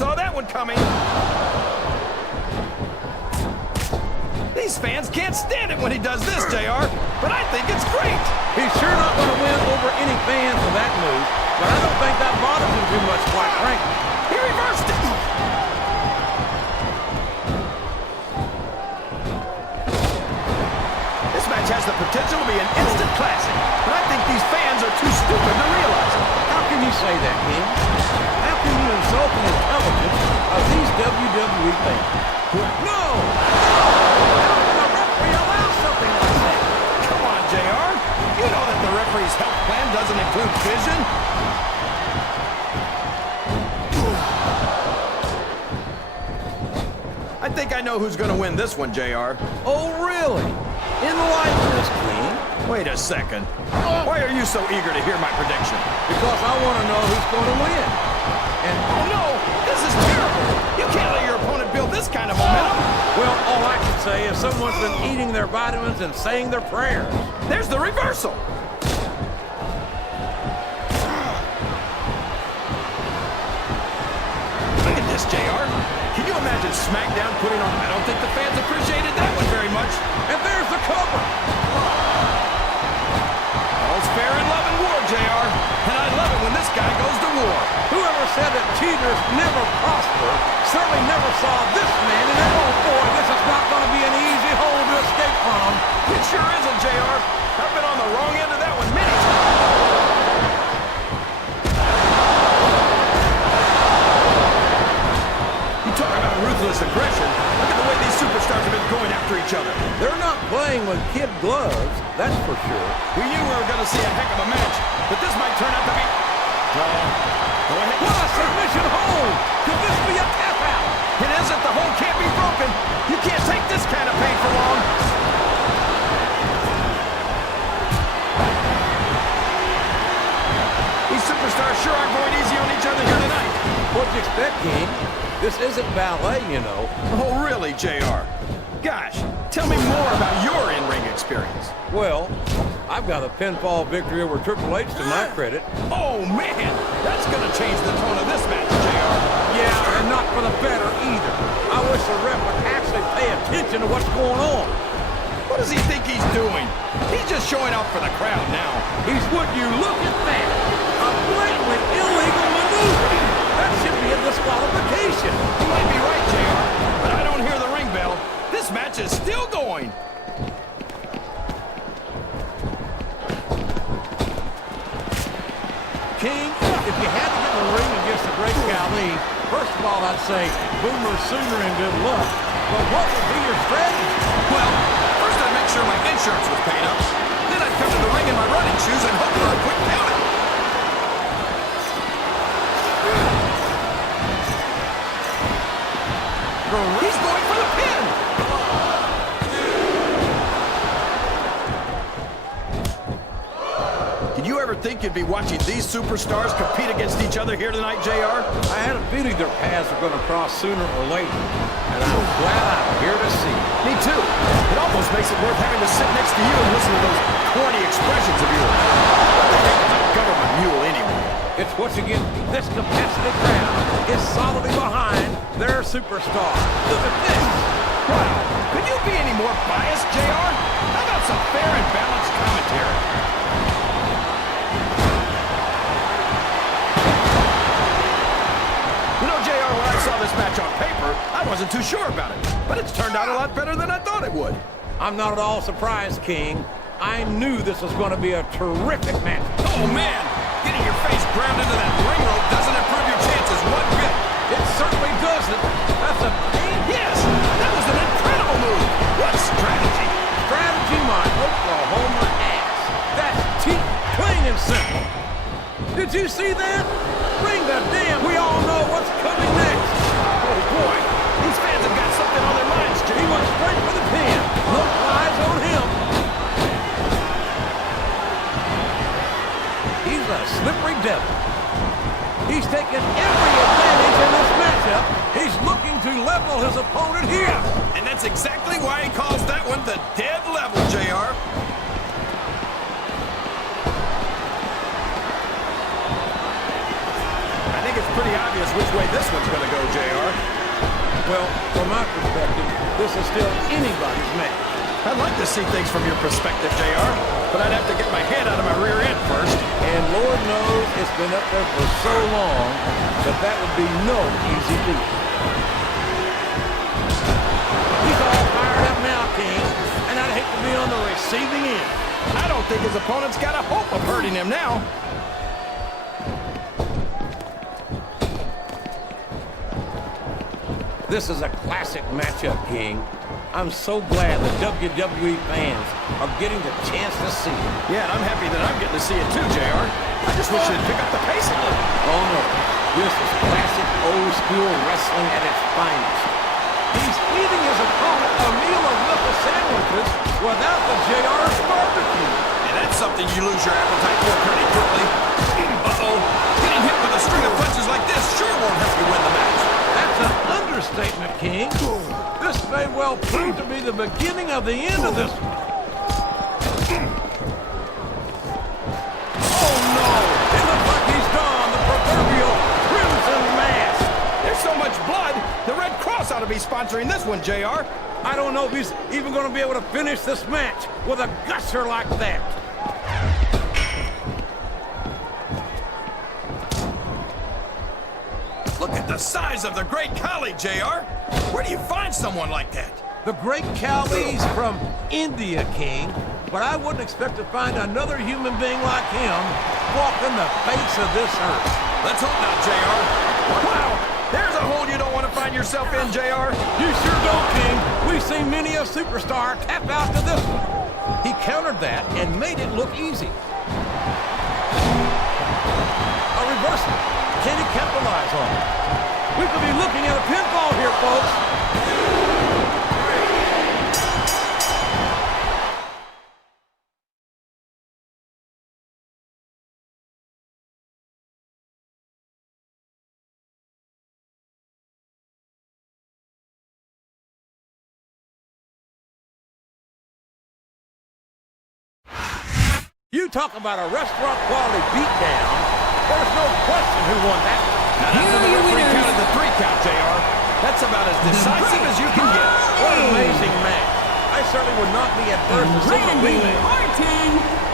saw that one coming. These fans can't stand it when he does this, JR, but I think it's great. He's sure not going to win over any fans with that move, but I don't think that bothers him too much, quite frankly. He reversed it. This match has the potential to be an instant classic, but I think these fans are too stupid to realize it. How can you say that, King? How can you insult the intelligence of these WWE fans? No! How can a referee allow something like that? Come on, JR. You know that the referee's health plan doesn't include vision. I think I know who's going to win this one, JR. Oh, really? In the likeness, King? Wait a second. Why are you so eager to hear my prediction? Because I want to know who's going to win. And oh no, this is terrible. You can't let your opponent build this kind of momentum. Well, all I can say is someone's been eating their vitamins and saying their prayers. There's the reversal. Look at this, JR. Can you imagine SmackDown putting on? I don't think the fans appreciated that one very much. And there's the cover. All's fair in love and war, JR. And I love it when this guy goes to war. Whoever said that cheaters never prosper certainly never saw this man in that. Oh boy, this is not going to be an easy hole to escape from. It sure isn't, JR. I've been on the wrong end of that one many times. You talk about ruthless aggression. Look at the way these superstars have been going after each other. They're not playing with kid gloves, that's for sure. We knew we were going to see a heck of a match, but this might turn out to be... Go ahead. What a submission hold! Could this be a tap out? It isn't. The hold can't be broken. You can't take this kind of pain for long. These superstars sure are going easy on each other here tonight. What'd you expect, King? This isn't ballet, you know. Oh, really, JR? Gosh, tell me more about your in-ring experience. Well, I've got a pinfall victory over Triple H to my credit. Oh, man! That's going to change the tone of this match, JR. Yeah, and not for the better either. I wish the ref would actually pay attention to what's going on. What does he think he's doing? He's just showing off for the crowd now. He's would you look at that? A blatantly illegal maneuver. That should be a disqualification. You might be right, JR, but I don't hear the ring bell. This match is still going. King, if you had to get in the ring against the great Khali, first of all, I'd say boomer sooner and good luck. But what would be your strategy? Well, first I'd make sure my insurance was paid up. Then I'd come to the ring in my running shoes and hope for a quick counter. He's going for the pin. Did you ever think you'd be watching these superstars compete against each other here tonight, JR? I had a feeling their paths were going to cross sooner or later, and I'm glad I'm here to see it. Me too. It almost makes it worth having to sit next to you and listen to those corny expressions of yours. What the heck is a government mule anyway? It's once again, this capacity crowd is solidly behind their superstar. Look at this. Wow. Could you be any more biased, JR? How about some fair and balanced commentary? You know, JR, when I saw this match on paper, I wasn't too sure about it. But it's turned out a lot better than I thought it would. I'm not at all surprised, King. I knew this was going to be a terrific match. Oh, man! Getting your face ground into that ring rope doesn't improve your chances one bit. It certainly doesn't. That's a pain. Yes! That was an incredible move! What strategy? Strategy, my Oklahoma ass. That's cheap, plain and simple. Did you see that? Ring the damn. We all know what's coming next. Oh, boy. These fans have got something on their minds, Jimmy. He went straight for the pin. No eyes on him. He's a slippery devil. He's taking every advantage in this matchup. He's looking to level his opponent here. And that's exactly why he calls that one the dead level, JR. I think it's it's pretty obvious which way this one's going to go, JR. Well, from my perspective, this is still anybody's match. I'd like to see things from your perspective, JR, but I'd have to get my head out of my rear end first. And Lord knows it's been up there for so long that that would be no easy feat. He's all fired up now, King, and I'd hate to be on the receiving end. I don't think his opponent's got a hope of hurting him now. This is a classic matchup, King. I'm so glad the WWE fans are getting the chance to see it. Yeah, and I'm happy that I'm getting to see it too, JR. I just wish you'd pick up the pace a little. Oh, no. This is classic old-school wrestling at its finest. He's feeding his opponent a meal of knuckle sandwiches without the JR's barbecue. And that's something you lose your appetite for pretty quickly. Uh-oh. Getting hit with a string of punches like this sure won't help you win the match. That's an understatement, King. This may well prove to be the beginning of the end of this one. Oh, no! It looks like he's donned the proverbial crimson mask. There's so much blood, the Red Cross ought to be sponsoring this one, JR. I don't know if he's even going to be able to finish this match with a gusher like that. Look at the size of the great Khali, JR. Where do you find someone like that? The great Khali's from India, King, but I wouldn't expect to find another human being like him walking the face of this earth. Let's hope not, JR. Wow, there's a hole you don't want to find yourself in, JR. You sure don't, King. We've seen many a superstar tap out to this one. He countered that and made it look easy. A reversal. Can he capitalize on it? We could be looking at a pinfall here, folks. You talk about a restaurant quality beatdown. There's no question who won that. Now, after the referee counted the 3 count, JR, that's about as decisive as you can get. What an amazing match. I certainly would not be adverse to seeing a rematch. Orton.